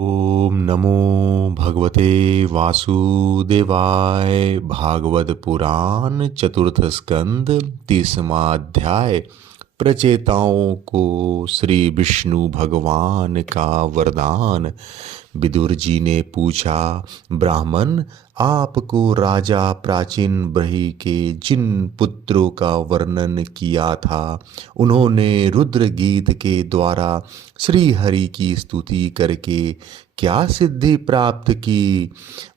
ओम नमो भगवते वासुदेवाय। भागवत पुराण चतुर्थ स्कंद 30वां अध्याय। प्रचेताओं को श्री विष्णु भगवान का वरदान। विदुर जी ने पूछा, ब्राह्मण, आपको राजा प्राचीन ब्रही के जिन पुत्रों का वर्णन किया था, उन्होंने रुद्र गीत के द्वारा श्री हरि की स्तुति करके क्या सिद्धि प्राप्त की?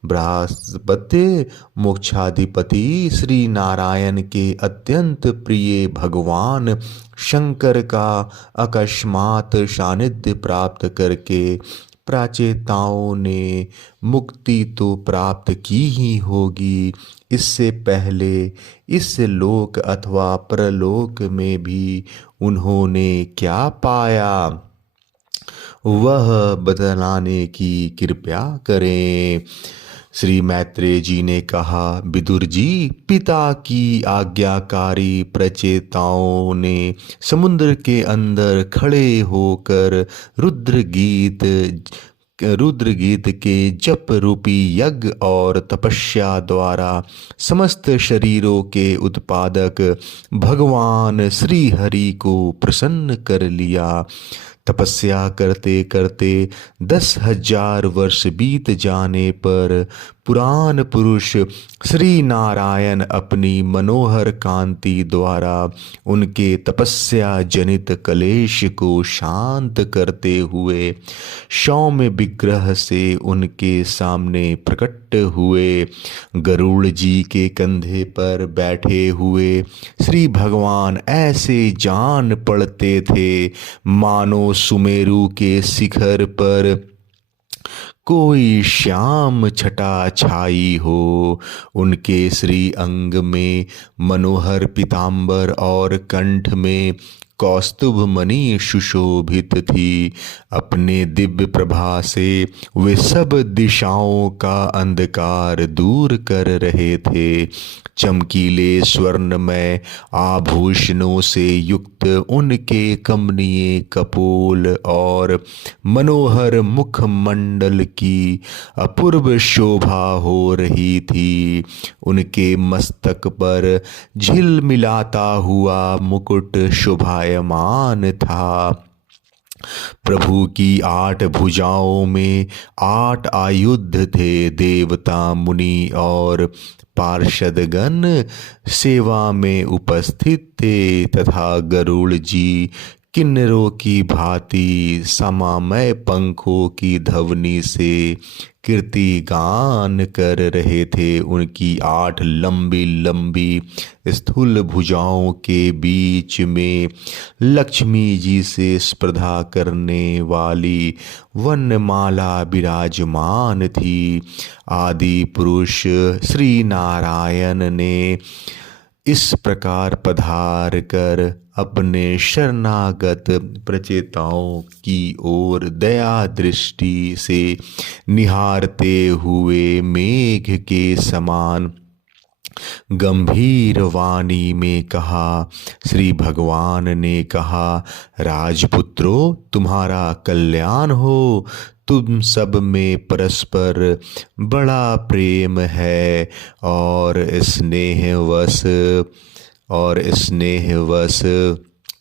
बृहस्पति मोक्षाधिपति श्री नारायण के अत्यंत प्रिय भगवान शंकर का अकस्मात सानिध्य प्राप्त करके प्राचेताओं ने मुक्ति तो प्राप्त की ही होगी, इससे पहले इस लोक अथवा परलोक में भी उन्होंने क्या पाया, वह बतलाने की कृपा करें। श्री मैत्रेय जी ने कहा, विदुर जी, पिता की आज्ञाकारी प्रचेताओं ने समुद्र के अंदर खड़े होकर रुद्र गीत के जप रूपी यज्ञ और तपस्या द्वारा समस्त शरीरों के उत्पादक भगवान श्री हरि को प्रसन्न कर लिया। तपस्या करते करते 10,000 वर्ष बीत जाने पर पुराण पुरुष श्री नारायण अपनी मनोहर कांति द्वारा उनके तपस्या जनित कलेश को शांत करते हुए सौम्य विग्रह से उनके सामने प्रकट हुए। गरुड़ जी के कंधे पर बैठे हुए श्री भगवान ऐसे जान पड़ते थे मानो सुमेरु के शिखर पर कोई श्याम छटा छाई हो। उनके श्री अंग में मनोहर पीतांबर और कंठ में कौस्तुभ मणि सुशोभित थी। अपने दिव्य प्रभा से वे सब दिशाओं का अंधकार दूर कर रहे थे। चमकीले स्वर्णमय आभूषणों से युक्त उनके कमनीय कपोल और मनोहर मुखमंडल की अपूर्व शोभा हो रही थी। उनके मस्तक पर झिलमिलाता हुआ मुकुट शोभायमान था। प्रभु की 8 भुजाओं में 8 आयुध थे। देवता, मुनि और पार्षदगण सेवा में उपस्थित थे तथा गरुड़ जी किन्नरों की भांति समामय पंखों की ध्वनि से कीर्ति गान कर रहे थे। उनकी 8 लंबी लंबी स्थूल भुजाओं के बीच में लक्ष्मी जी से स्पर्धा करने वाली वनमाला विराजमान थी। आदि पुरुष श्री नारायण ने इस प्रकार पधार कर अपने शरणागत प्रचेताओं की ओर दया दृष्टि से निहारते हुए मेघ के समान गंभीर वाणी में कहा। श्री भगवान ने कहा, राजपुत्रों, तुम्हारा कल्याण हो। तुम सब में परस्पर बड़ा प्रेम है और स्नेहवश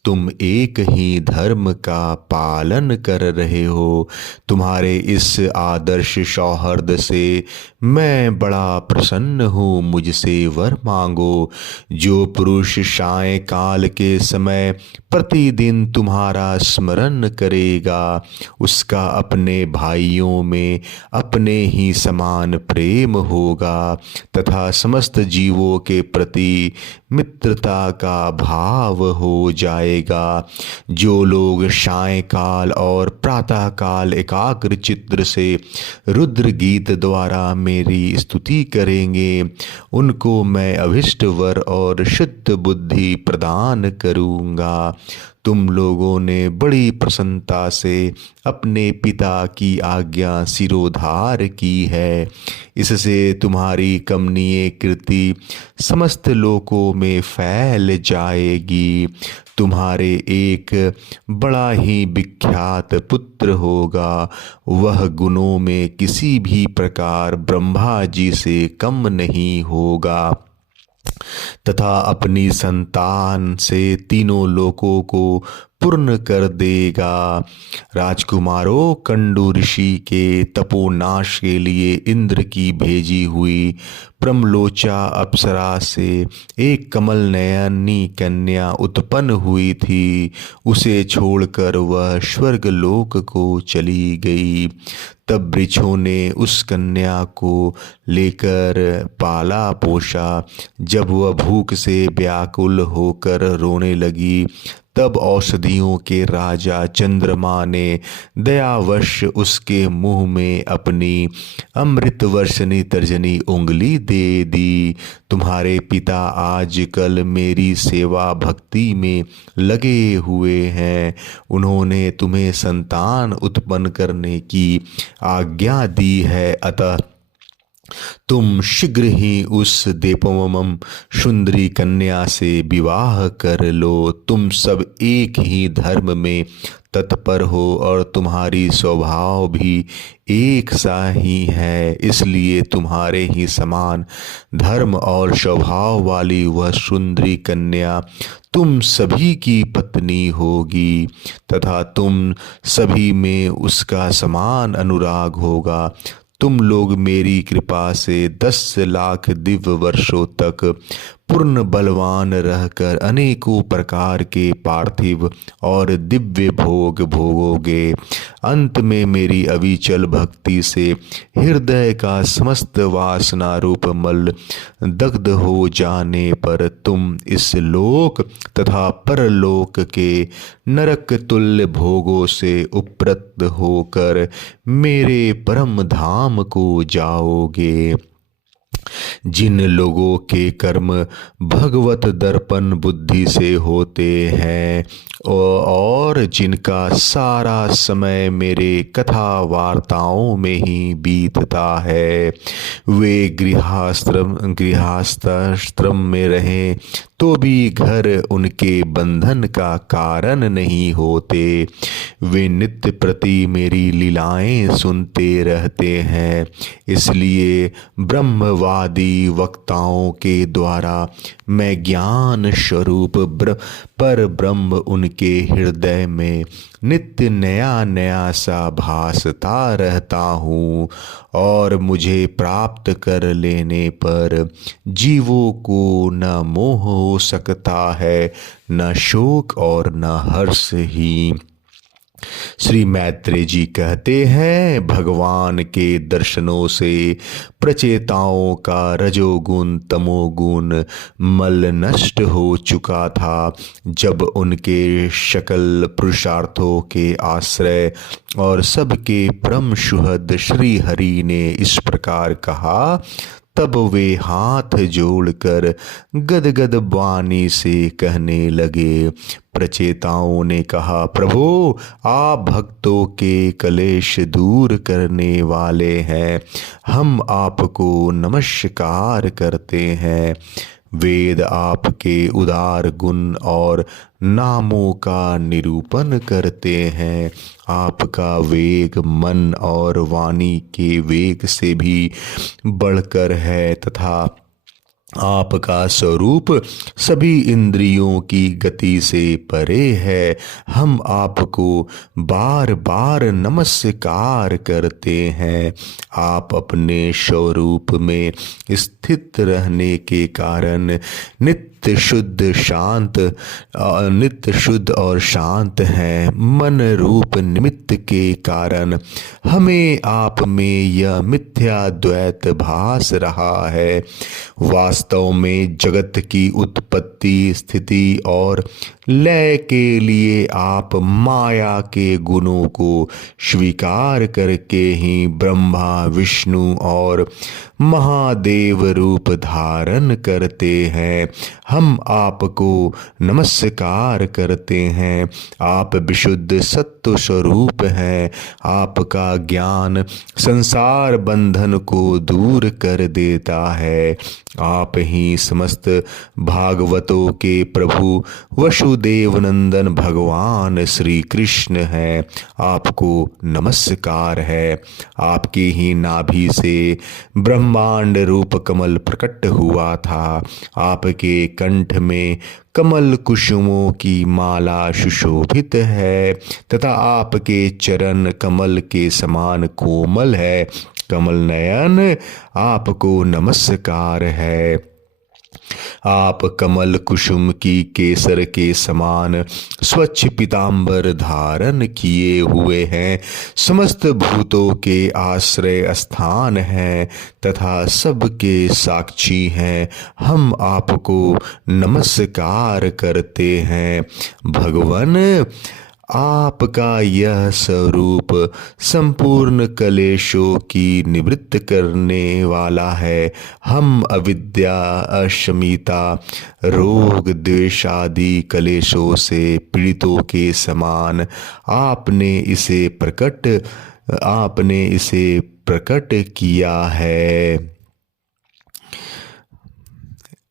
तुम एक ही धर्म का पालन कर रहे हो। तुम्हारे इस आदर्श सौहार्द से मैं बड़ा प्रसन्न हूँ। मुझसे वर मांगो। जो पुरुष सायंकाल के समय प्रतिदिन तुम्हारा स्मरण करेगा, उसका अपने भाइयों में अपने ही समान प्रेम होगा तथा समस्त जीवों के प्रति मित्रता का भाव हो जाएगा। जो लोग सायंकाल और प्रातःकाल एकाग्र चित्त से रुद्र गीत द्वारा मेरी स्तुति करेंगे, उनको मैं अभिष्ट वर और शुद्ध बुद्धि प्रदान करूँगा। तुम लोगों ने बड़ी प्रसन्नता से अपने पिता की आज्ञा सिरोधार की है। इससे तुम्हारी कमनीय कीर्ति समस्त लोकों में फैल जाएगी। तुम्हारे एक बड़ा ही विख्यात पुत्र होगा। वह गुणों में किसी भी प्रकार ब्रह्मा जी से कम नहीं होगा तथा अपनी संतान से तीनों लोकों को पूर्ण कर देगा। राजकुमारों, कंडू ऋषि के तपोनाश के लिए इंद्र की भेजी हुई प्रमलोचा अप्सरा से एक कमल नयनी कन्या उत्पन्न हुई थी। उसे छोड़कर वह स्वर्गलोक को चली गई। तब वृक्षों ने उस कन्या को लेकर पाला पोषा। जब वह भूख से व्याकुल होकर रोने लगी, तब औषधियों के राजा चंद्रमा ने दयावश उसके मुंह में अपनी अमृत वर्षनी तर्जनी उंगली दे दी। तुम्हारे पिता आजकल मेरी सेवा भक्ति में लगे हुए हैं। उन्होंने तुम्हें संतान उत्पन्न करने की आज्ञा दी है, अतः तुम शीघ्र ही उस देवोत्तम सुंदरी कन्या से विवाह कर लो। तुम सब एक ही धर्म में तत्पर हो और तुम्हारी स्वभाव भी एक सा ही है, इसलिए तुम्हारे ही समान धर्म और स्वभाव वाली वह सुंदरी कन्या तुम सभी की पत्नी होगी तथा तुम सभी में उसका समान अनुराग होगा। तुम लोग मेरी कृपा से 10 लाख दिव्य वर्षों तक पूर्ण बलवान रहकर अनेकों प्रकार के पार्थिव और दिव्य भोग भोगोगे। अंत में मेरी अविचल भक्ति से हृदय का समस्त वासना रूप मल दग्ध हो जाने पर तुम इस लोक तथा परलोक के नरक तुल्य भोगों से उपरत होकर मेरे परम धाम को जाओगे। जिन लोगों के कर्म भगवत दर्पण बुद्धि से होते हैं और जिनका सारा समय मेरे कथा वार्ताओं में ही बीतता है, वे गृहस्थाश्रम में रहें तो भी घर उनके बंधन का कारण नहीं होते। वे नित्य प्रति मेरी लीलाएं सुनते रहते हैं, इसलिए ब्रह्मवादी वक्ताओं के द्वारा मैं ज्ञान स्वरूप पर ब्रह्म उनके हृदय में नित्य नया नया सा भासता रहता हूँ और मुझे प्राप्त कर लेने पर जीवों को न मोह हो सकता है, न शोक और न हर्ष ही। श्री मैत्रेय जी कहते हैं, भगवान के दर्शनों से प्रचेताओं का रजोगुण तमोगुण मल नष्ट हो चुका था। जब उनके सकल पुरुषार्थों के आश्रय और सबके परम सुहृद श्री हरि ने इस प्रकार कहा, तब वे हाथ जोड़कर गदगद वाणी से कहने लगे। प्रचेताओं ने कहा, प्रभु आप भक्तों के कलेश दूर करने वाले हैं, हम आपको नमस्कार करते हैं। वेद आपके उदार गुण और नामों का निरूपण करते हैं। आपका वेग मन और वाणी के वेग से भी बढ़कर है तथा आपका स्वरूप सभी इंद्रियों की गति से परे है। हम आपको बार बार नमस्कार करते हैं। आप अपने स्वरूप में स्थित रहने के कारण नित्य शुद्ध और शांत हैं। मन रूप निमित्त के कारण हमें आप में यह मिथ्या द्वैत भास रहा है। वास्तव में जगत की उत्पत्ति, स्थिति और लय के लिए आप माया के गुणों को स्वीकार करके ही ब्रह्मा विष्णु और महादेव रूप धारण करते हैं। हम आपको नमस्कार करते हैं। आप विशुद्ध सत्व स्वरूप हैं। आपका ज्ञान संसार बंधन को दूर कर देता है। आप ही समस्त भागवतों के प्रभु वसुदेव नंदन भगवान श्री कृष्ण हैं। आपको नमस्कार है। आपकी ही नाभि से ब्रह्मांड रूप कमल प्रकट हुआ था। आपके कंठ में कमल कुसुमों की माला सुशोभित है तथा आपके चरण कमल के समान कोमल है। कमल नयन आपको नमस्कार है। आप कमल कुसुम की केसर के समान स्वच्छ पीतांबर धारण किए हुए हैं। समस्त भूतों के आश्रय स्थान हैं तथा सबके साक्षी हैं। हम आपको नमस्कार करते हैं। भगवान, आपका यह स्वरूप संपूर्ण कलेशों की निवृत्त करने वाला है। हम अविद्या, अशमिता, रोग, द्वेष आदि कलेशों से पीड़ितों के समान आपने इसे प्रकट किया है।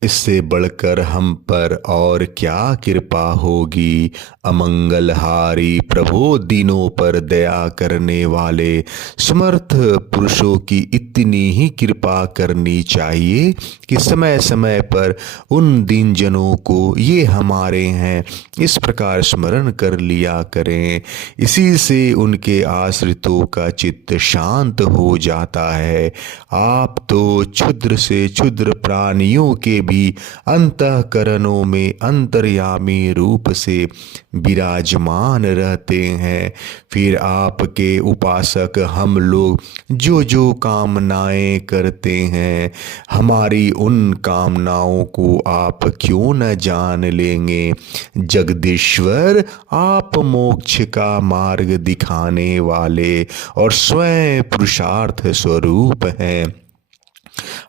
इससे बढ़कर हम पर और क्या कृपा होगी। अमंगलहारी प्रभो, दीनों पर दया करने वाले समर्थ पुरुषों की इतनी ही कृपा करनी चाहिए कि समय समय पर उन दीन जनों को ये हमारे हैं इस प्रकार स्मरण कर लिया करें। इसी से उनके आश्रितों का चित्त शांत हो जाता है। आप तो क्षुद्र से क्षुद्र प्राणियों के भी अंतःकरणों में अंतर्यामी रूप से विराजमान रहते हैं। फिर आपके उपासक हम लोग जो जो कामनाएं करते हैं, हमारी उन कामनाओं को आप क्यों न जान लेंगे। जगदीश्वर, आप मोक्ष का मार्ग दिखाने वाले और स्वयं पुरुषार्थ स्वरूप हैं।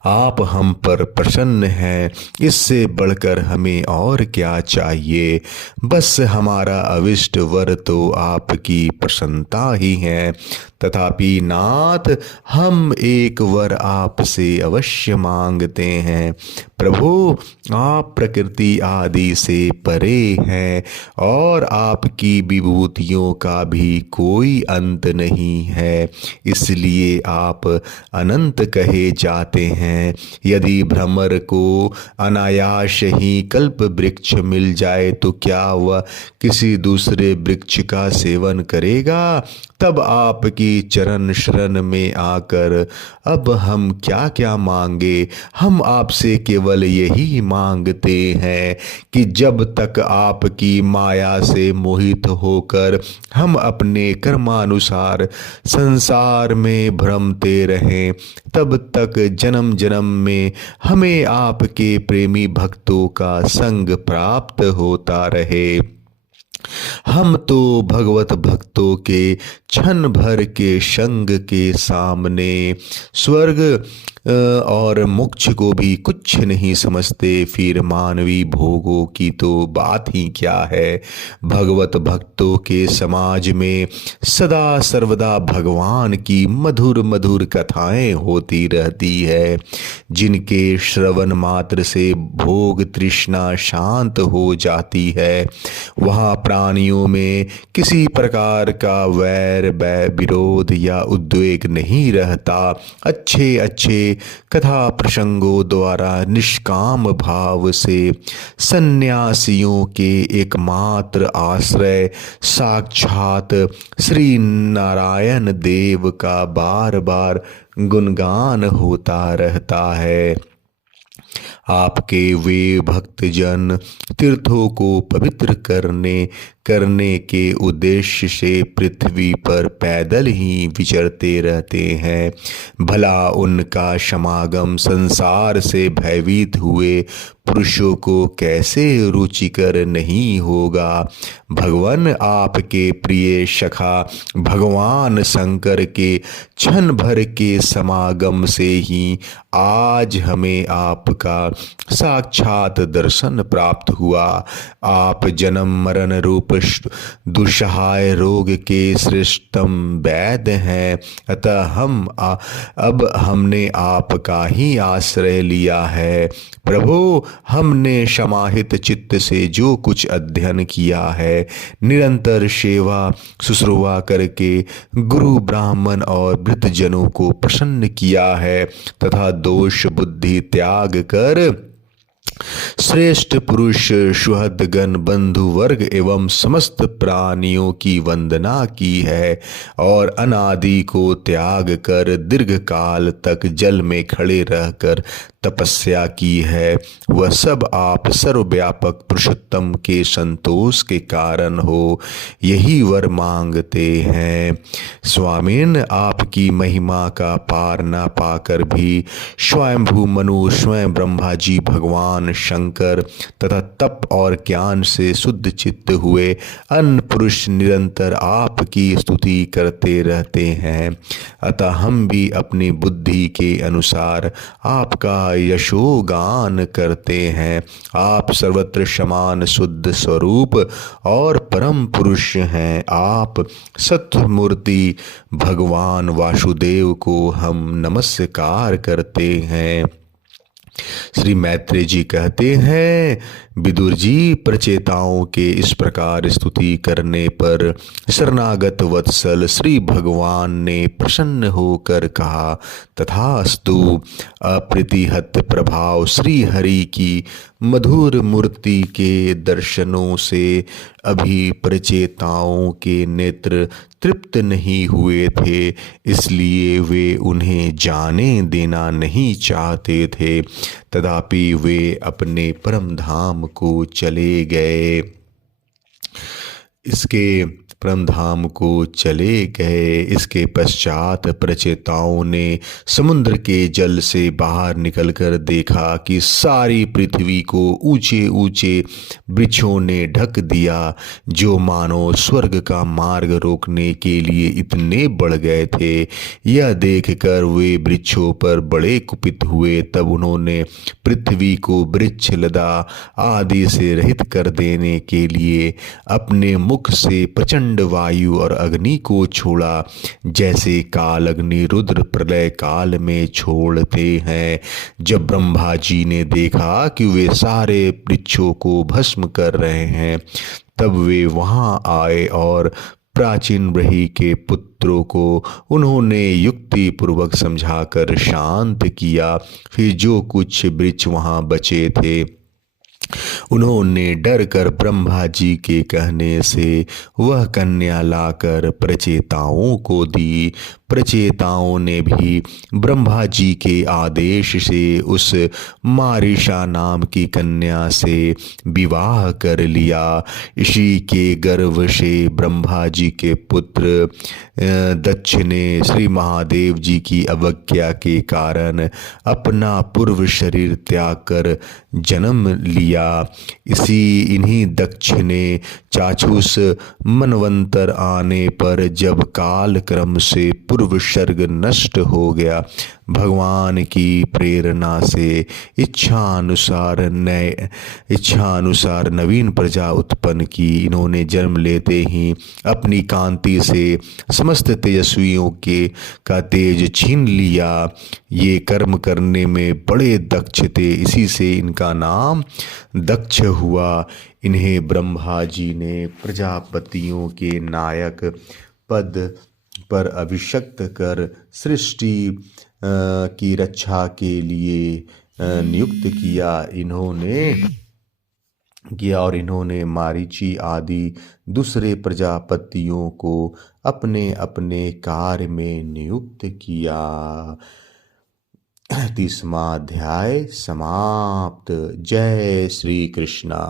आप हम पर प्रसन्न हैं। इससे बढ़कर हमें और क्या चाहिए। बस हमारा अविष्ट वर तो आपकी प्रसन्नता ही है। तथापि नाथ, हम एक वर आपसे अवश्य मांगते हैं। प्रभु, आप प्रकृति आदि से परे हैं और आपकी विभूतियों का भी कोई अंत नहीं है, इसलिए आप अनंत कहे जाते हैं। यदि भ्रमर को अनायास ही कल्प वृक्ष मिल जाए तो क्या वह किसी दूसरे वृक्ष का सेवन करेगा। तब आपकी चरण शरण में आकर अब हम क्या क्या मांगे। हम आपसे केवल यही मांगते हैं कि जब तक आपकी माया से मोहित होकर हम अपने कर्मानुसार संसार में भ्रमते रहें, तब तक जन्म जन्म में हमें आपके प्रेमी भक्तों का संग प्राप्त होता रहे। हम तो भगवत भक्तों के क्षण भर के संग के सामने स्वर्ग और मोक्ष को भी कुछ नहीं समझते, फिर मानवी भोगों की तो बात ही क्या है। भगवत भक्तों के समाज में सदा सर्वदा भगवान की मधुर मधुर कथाएं होती रहती है, जिनके श्रवण मात्र से भोग तृष्णा शांत हो जाती है। वहाँ प्राणियों में किसी प्रकार का वैर विरोध या उद्वेग नहीं रहता। अच्छे अच्छे कथा प्रसंगों द्वारा निष्काम भाव से सन्यासियों के एकमात्र आश्रय साक्षात श्री नारायण देव का बार बार गुणगान होता रहता है। आपके वे भक्तजन तीर्थों को पवित्र करने करने के उद्देश्य से पृथ्वी पर पैदल ही विचरते रहते हैं। भला उनका समागम संसार से भयभीत हुए पुरुषों को कैसे रुचिकर नहीं होगा। भगवान आपके प्रिय सखा भगवान शंकर के क्षण भर के समागम से ही आज हमें आपका साक्षात दर्शन प्राप्त हुआ। आप जन्म मरण रूप दुस्सहाय रोग के श्रेष्ठतम वैद्य हैं। अतः अब हमने आपका ही आश्रय लिया है। प्रभु, हमने समाहित चित्त से जो कुछ अध्ययन किया है, निरंतर सेवा शुश्रूषा करके गुरु ब्राह्मण और वृद्धजनों को प्रसन्न किया है तथा दोष बुद्धि त्याग कर श्रेष्ठ पुरुष सुहृदगण बंधु वर्ग एवं समस्त प्राणियों की वंदना की है और अनादि को त्याग कर दीर्घ काल तक जल में खड़े रहकर तपस्या की है। वह सब आप सर्वव्यापक पुरुषोत्तम के संतोष के कारण हो, यही वर मांगते हैं। स्वामीन, आपकी महिमा का पार न पाकर भी स्वयंभू मनु स्वयं ब्रह्मा जी भगवान शंकर तथा तप और ज्ञान से शुद्ध चित्त हुए अन्य पुरुष निरंतर आपकी स्तुति करते रहते हैं। अतः हम भी अपनी बुद्धि के अनुसार आपका यशोगान करते हैं। आप सर्वत्र समान शुद्ध स्वरूप और परम पुरुष हैं। आप सत्मूर्ति भगवान वासुदेव को हम नमस्कार करते हैं। श्री मैत्रेय जी कहते हैं, विदुर जी, प्रचेताओं के इस प्रकार स्तुति करने पर शरणागत वत्सल श्री भगवान ने प्रसन्न होकर कहा, तथास्तु। अप्रतिहत प्रभाव श्री हरि की मधुर मूर्ति के दर्शनों से अभी प्रचेताओं के नेत्र तृप्त नहीं हुए थे, इसलिए वे उन्हें जाने देना नहीं चाहते थे। तथापि वे अपने परम धाम को चले गए। इसके पश्चात प्रचेताओं ने समुद्र के जल से बाहर निकलकर देखा कि सारी पृथ्वी को ऊंचे ऊंचे वृक्षों ने ढक दिया, जो मानो स्वर्ग का मार्ग रोकने के लिए इतने बढ़ गए थे। यह देखकर वे वृक्षों पर बड़े कुपित हुए। तब उन्होंने पृथ्वी को वृक्ष लता आदि से रहित कर देने के लिए अपने मुख से प्रचंड वायु और अग्नि को छोड़ा, जैसे काल अग्नि रुद्र प्रलय काल में छोड़ते हैं। जब ब्रह्मा जी ने देखा कि वे सारे वृक्षों को भस्म कर रहे हैं, तब वे वहां आए और प्राचीन ब्रही के पुत्रों को उन्होंने युक्ति पूर्वक समझाकर शांत किया। फिर जो कुछ वृक्ष वहां बचे थे, उन्होंने डर कर ब्रह्मा जी के कहने से वह कन्या लाकर प्रचेताओं को दी। प्रचेताओं ने भी ब्रह्मा जी के आदेश से उस मारिशा नाम की कन्या से विवाह कर लिया। इसी के गर्भ से ब्रह्मा जी के पुत्र दक्ष ने श्री महादेव जी की अवज्ञा के कारण अपना पूर्व शरीर त्याग कर जन्म लिया। इन्हीं दक्ष ने चाक्षुष मनवंतर आने पर जब काल क्रम से पूर्व सर्ग नष्ट हो गया, भगवान की प्रेरणा से इच्छानुसार नवीन प्रजा उत्पन्न की। इन्होंने जन्म लेते ही अपनी कांति से समस्त तेजस्वियों का तेज छीन लिया। ये कर्म करने में बड़े दक्ष थे, इसी से इनका नाम दक्ष हुआ। इन्हें ब्रह्मा जी ने प्रजापतियों के नायक पद पर अभिषिक्त कर सृष्टि की रक्षा के लिए नियुक्त किया। इन्होंने मारीची आदि दूसरे प्रजापतियों को अपने अपने कार्य में नियुक्त किया। 30वां अध्याय समाप्त। जय श्री कृष्णा।